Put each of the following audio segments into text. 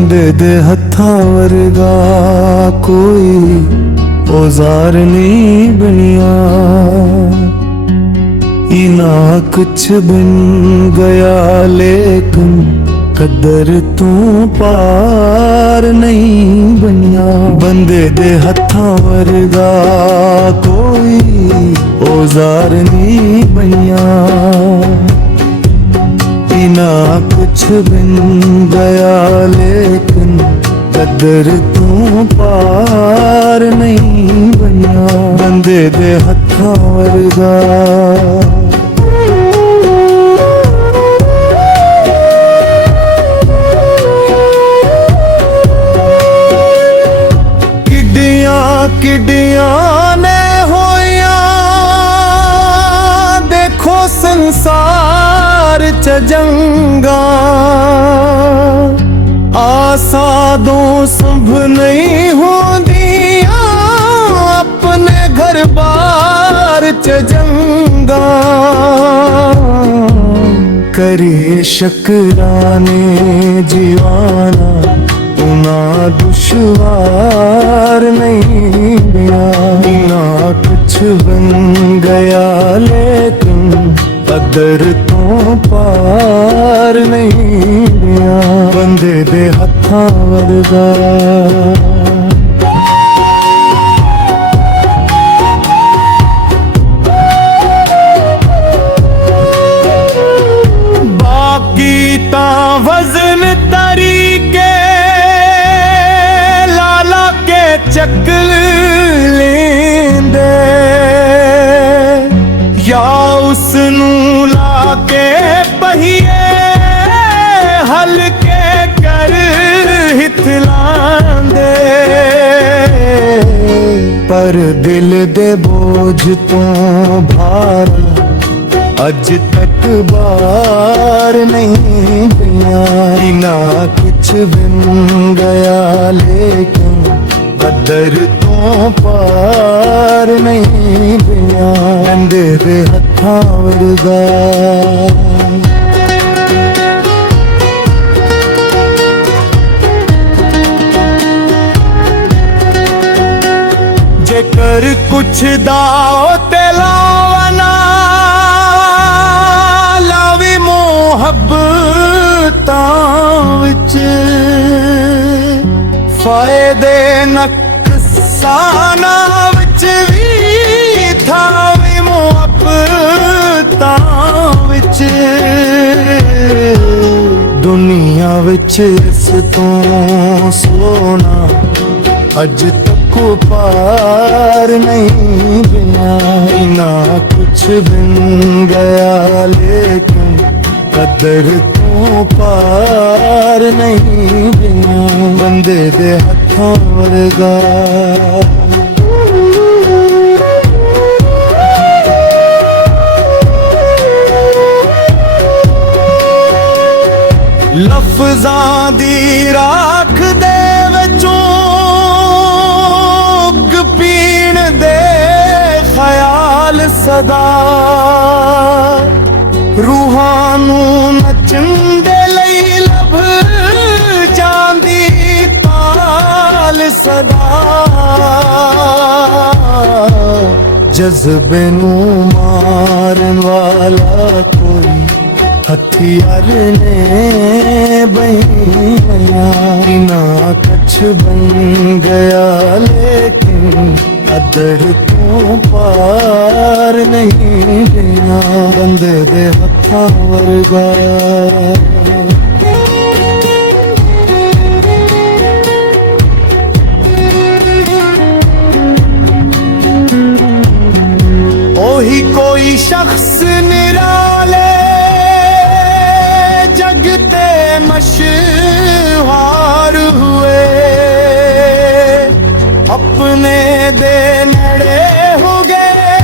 बंदे दे हत्थां वर्गा कोई औजार नहीं बनिया। इना कुछ बन गया लेकिन कदर तू पार नहीं बनिया। बंदे दे हत्थां वर्गा कोई औजार नहीं बनिया। इना कुछ बन गया लेकिन कदर तू पार नहीं बनिया। बंदे दे हत्थां वर्गा किडियां ने होया देखो संसार च जंगा। आसादों सब नहीं होंदियां अपने घर बार च जंगा। करे शकराने जीवाना उना दुश्वार नहीं गया। इना कुछ बन गया लेकिन कदर तो पार नहीं गया। बंदे दे हत्थां वर्गा बाकी ता वजन तरीके चक लेंदे या उसनू लाके पहिए हल्के कर हिथलांदे। पर दिल दे बोझ तो भार अज तक बार नहीं पिया। इना कुछ बन गया लेकिन कदर तो पार नहीं पिया। बंदे दे हत्थां वर्गा जेकर कुछ दाओ ते लावना लावी मोहब्बतां विच। फायदे नुकसाना विच भी थावी मोहब्बतां विच। दुनिया विच इस तो सोना अज तक पार नहीं बिना। इना कुछ बन गया लेकिन कदर तो पार नहीं बिना। बंदे दे हत्थां वर्गा लफ्ज़ां दी राख दे विचों पीण दे ख्याल सदा। रूहां नू नचण दे लई लभ जांदी ताल सदा। जज्बे नू मारन वाला कोई हथियार ने बहिया। इना कुछ बन गया लेकिन कदर तो पार नहीं बिना। बंदे दे हत्थां वर्गा ओही कोई शख्स निराले जगते मशहूर हुए। अपने दे नड़े हो गए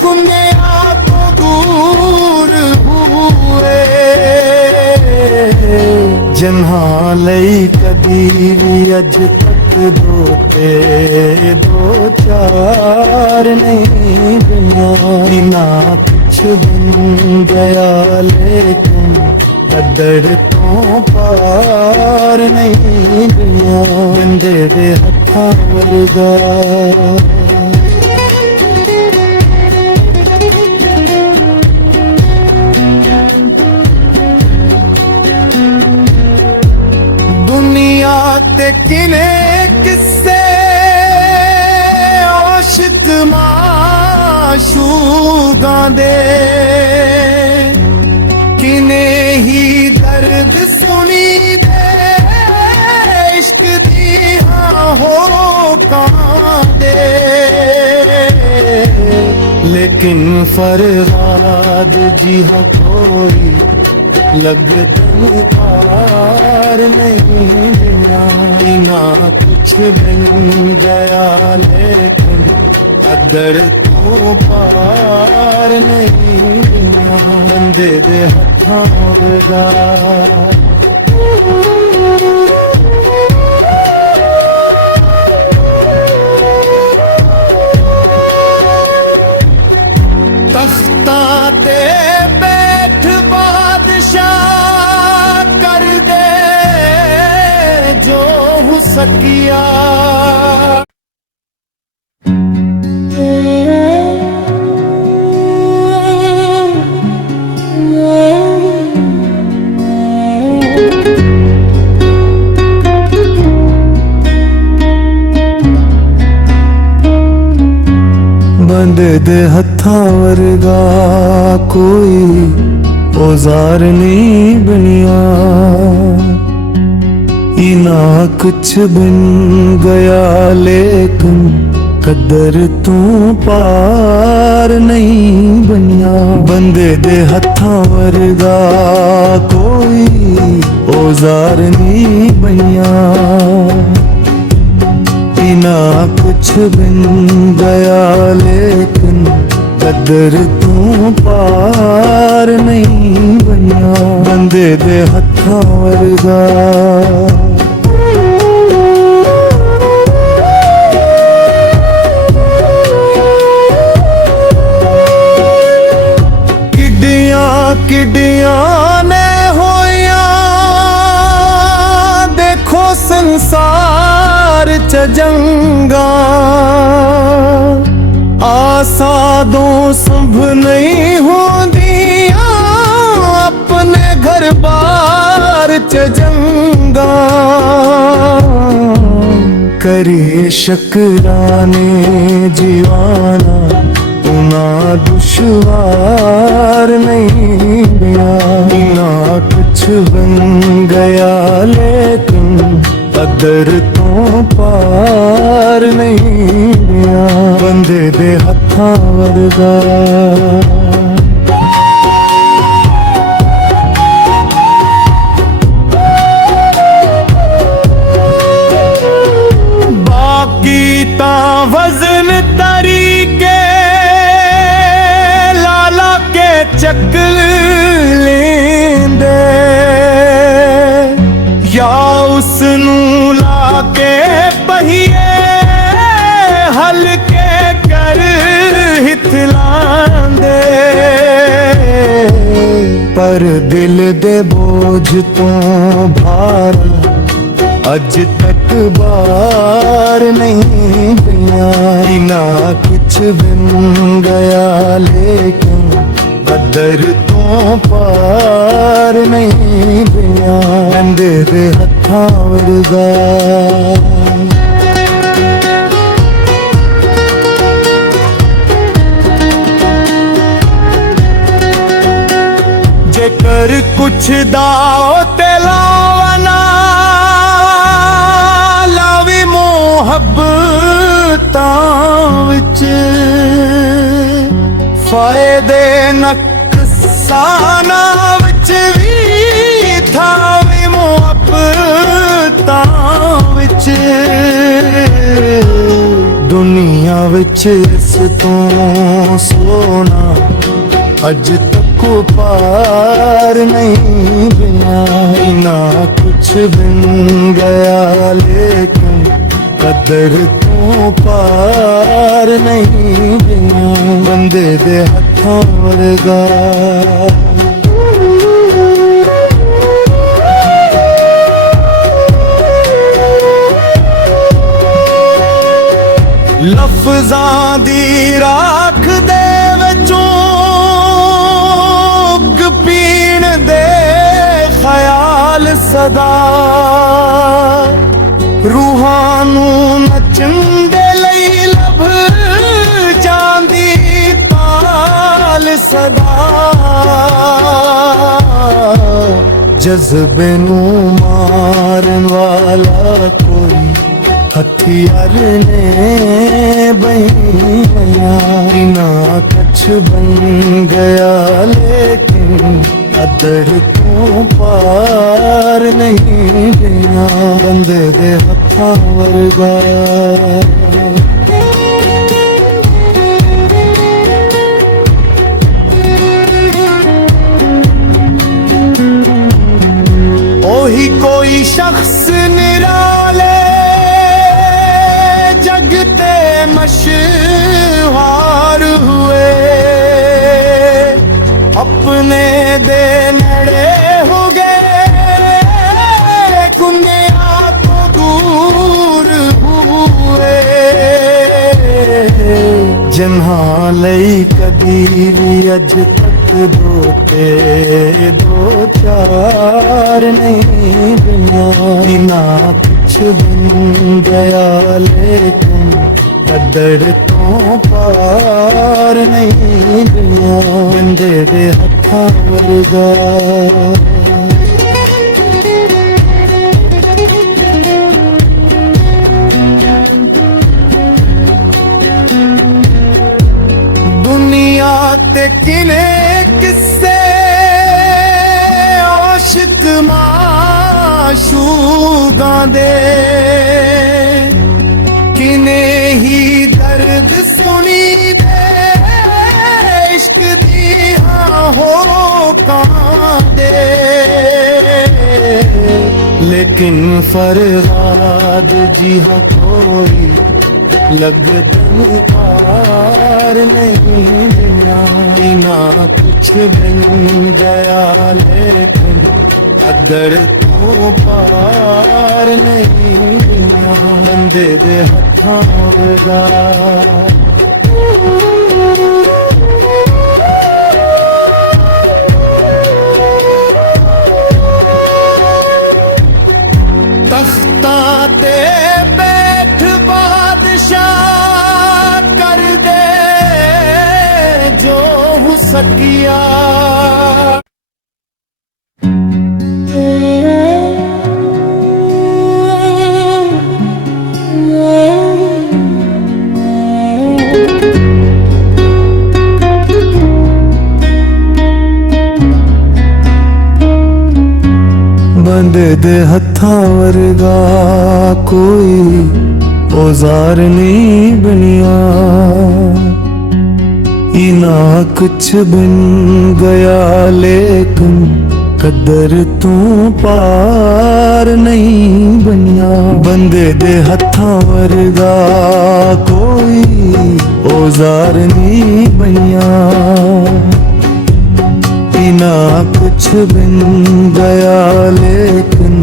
कुन्या तो दूर हुए। जिन्हां लई कदी भी अज तक दोते दो चार नहीं बिना। इना कुछ बन गया लेकिन कदर तो पार नहीं दुनिया बंदे दे हत्थां वर्गा दुनिया ते किने किस्से आशिक माशूकां दे किने ही दर्द सुनी दे इश्क दिया हो दे लेकिन फरहाद जी हाँ कोई लगदन पार नहीं बिना बिना कुछ बन गया लेकिन कदर तो पार नहीं बिना बंदे दे हत्थां वर्गा तख्ता ते बैठ बादशाह कर दे जो हो सकिया बंदे दे हत्थां वर्गा कोई औजार नहीं बनिया इना कुछ बन गया लेकिन कदर तू पार नहीं बनिया बंदे दे हत्थां वर्गा कोई औजार नहीं बनिया ना कुछ बन गया लेकिन कदर तू पार नहीं बनिया बंदे दे हत्थां वर्गा किडियां ने होया देखो संसार च जंगा आसादों संभ नहीं होंदियां अपने घर बार च जंगा करे शकराने जीवाना उना दुश्वार नहीं गया ना कुछ बन गया लेकिन कदर तो पार नहीं गया बंदे दे हत्थां वर्गा बाकी ता वजन तरीके लाला के चक लेंदे या उसनू ला के पहिए हल्के कर हिथलांदे पर दिल दे बोझ तो भार अज तक बार नहीं गया ना कुछ बन गया लेकिन कदर तो पार नहीं गया बंदे दे हत्थां वर्गा जेकर कुछ दाओ ते लावना लावी मोहब्बतां विच फायदे नकसाना विच भी थावी मोहब्बतां विच दुनिया विच इस तो सोना अज तक पार नहीं बिना ना कुछ बन गया लेकिन कदर तो पार नहीं बिना बंदे दे हत्थां वर्गा लफ्ज़ां दी राख दे विचों पीण दे ख्याल सदा रूहां नूं नचण दे लई लभ जांदी ताल सदा जज्बे नूं मारन वाला कोई हथियार ने बहिया ना कुछ बन गया लेकिन अदर तो पार नहीं गया बंदे दे हत्थां वर्गा ओही कोई शख्स निराले जगते मशहूर हुए अपने दे नड़े हो गए कुन्या तो दूर हुए जिन्हां लई कदी भी अज तक दो चार नहीं बिना ना कुछ बन गया लेकिन कदर तो पार नहीं बिना बंदे दे हत्थां वर्गा दुनिया ते किने किस्से आशिक माशूकां दे किने ही दर्द सुनी दे इश्क दियां होकां दे लेकिन फरहाद जिहा कोई लगदन पार नहीं बिना ना कुछ बन गया लेकिन अदर तो पार नहीं बिना बंदे दे हत्थां वर्गा तख्तां ते बैठ बादशाह कर दे जो हो सकिया बंदे दे हत्थां वर्गा कोई औजार नहीं बनिया इना कुछ बन गया लेकिन कदर तू पार नहीं बनिया बंदे दे हत्थां वर्गा कोई औजार नहीं बनिया ना कुछ बन गया लेकिन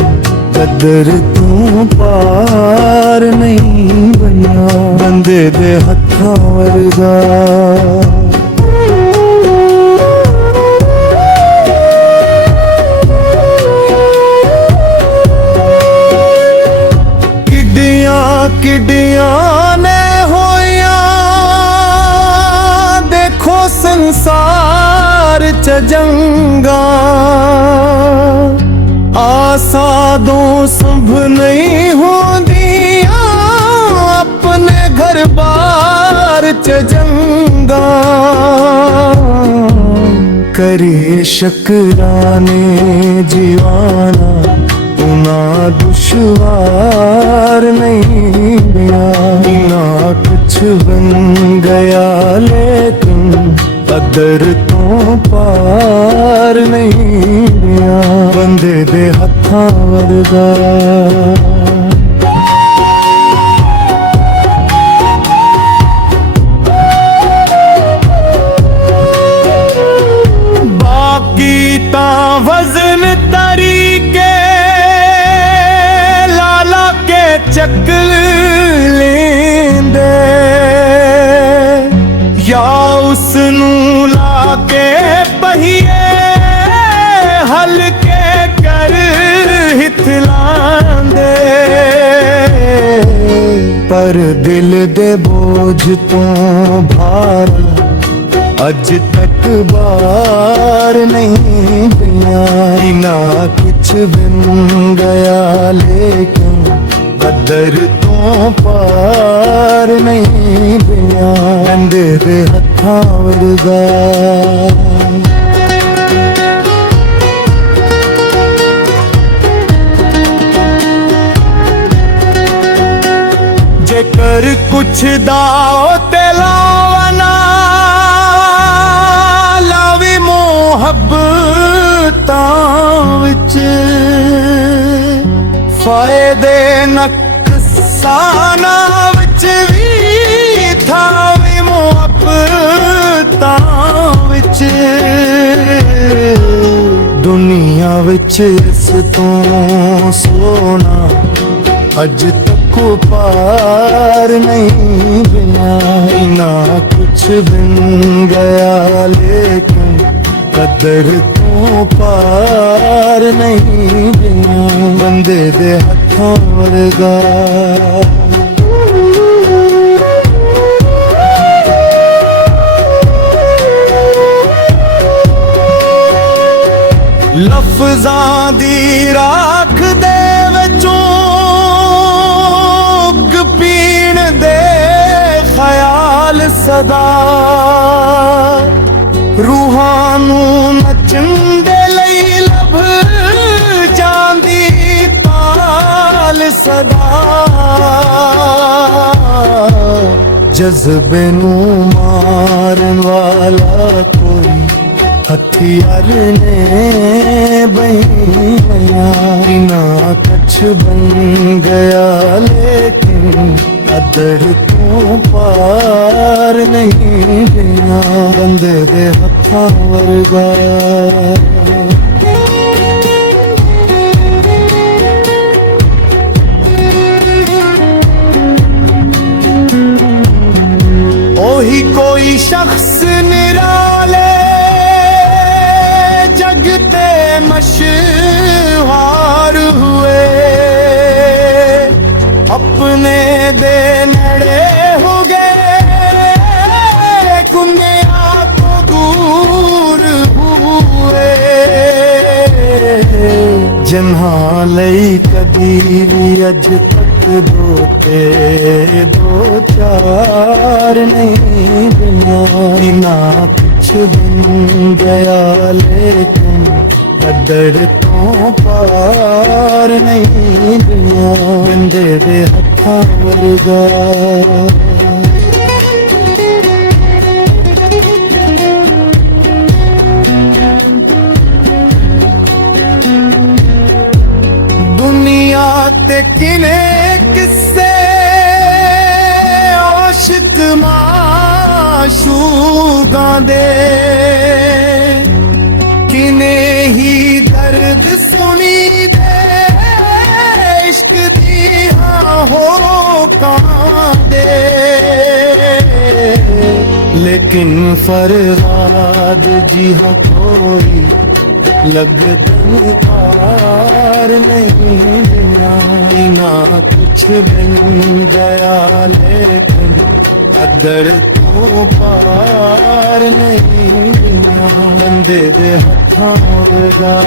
कदर तू पार नहीं बनिया बंदे दे हत्थां वर्गा किडियां ने होया देखो संसार च जंगा आसादों संभ नहीं होंदियां अपने घर बार च जंगा करे शकराने जीवाना उना दुश्वार नहीं गया ना कुछ बन गया लेकिन कदर तो पार नहीं गया बंदे दे हत्थां वर्गा बाकी ता वजन तरीके लाला के चक लेंदे पर दिल दे बोझ तो भार अज तक बार नहीं पिया। ना कुछ बिन गया लेकिन कदर तो पार नहीं पिया। बंदे दे हत्थां वर्गा जेकर कुछ दाओ ते लावना लावी मोहब्बतां विच फायदे नकसाना विच भी थावी मोहब्बतां विच। दुनिया विच इस तो सोना अज तक पार नहीं बिना। ना कुछ बिन गया लेकिन कदर तो पार नहीं बिना। बंदे दे हत्थां वर्गा लफ्ज़ां दी राख दे विचों पीण दे ख्याल सदा रूहां नूं नचण दे लई लभ जांदी ताल सदा। जज्बे नूं मारन वाला कोई हथियार ने बहिया। ना कुछ बन गया लेकिन कदर तो पार नहीं बिना। बंदे दे हत्थां वर्गा ओही कोई शख्स निराले जगते मशहूर हुए। अपने दे नड़े हो गए कुन्या तो दूर हुए। जिन्हां लई कदी भी अज तक दोते दो चार नहीं बिना। ना कुछ बिन गया लेकिन कदर तो पार नहीं बिना। बंदे दे हत्थां वर्गा दुनिया ते किने किस्से आशिक माशूकां दे किने ही दर्द सुनी दे इश्क दिया हो कांदे। लेकिन फरहाद जी हाँ कोई लगदन पार नहीं बिना। ना कुछ बिन गया लेकिन कदर तो पार नहीं बिना। बंदे दे हत्थां वर्गा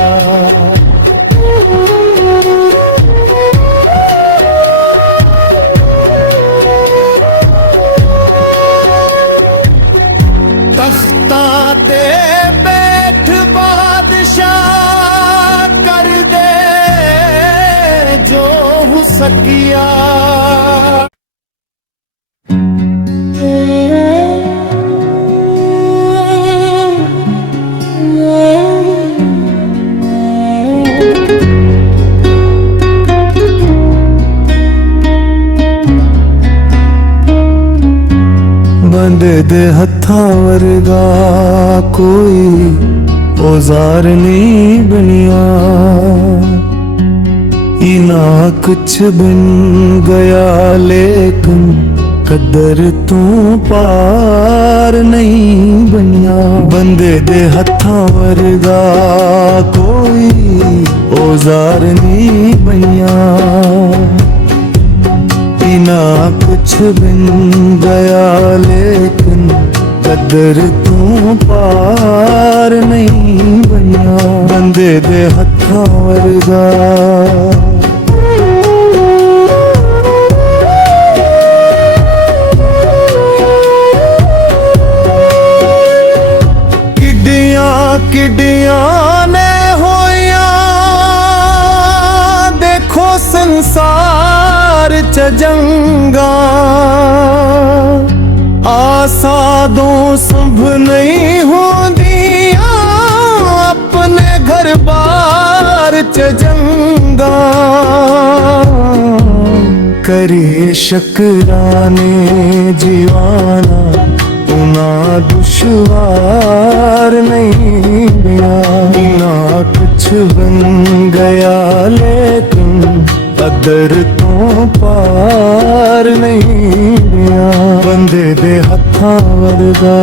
तख्तां ते बैठ बादशाह कर दे जो हो सकिया। बंदे दे हत्थां वर्गा कोई औजार नहीं बनिया। ना कुछ बन गया लेकिन कदर तो पार नहीं बनिया। बंदे दे हत्थां वर्गा कोई औजार नहीं बनिया। ना कुछ कुछ बिन गया लेकिन कदर तू पार नहीं बनिया बंदे दे हत्थां वर्गा किडियां ने होया देखो संसार च जंगा आसादों संभ नहीं होंदियां अपने घर बार च जंगा करे शकराने जीवाना ना दुश्वार नहीं गया ना कुछ बन गया लेकिन कदर तो पार नहीं गया बंदे दे हत्थां वर्गा।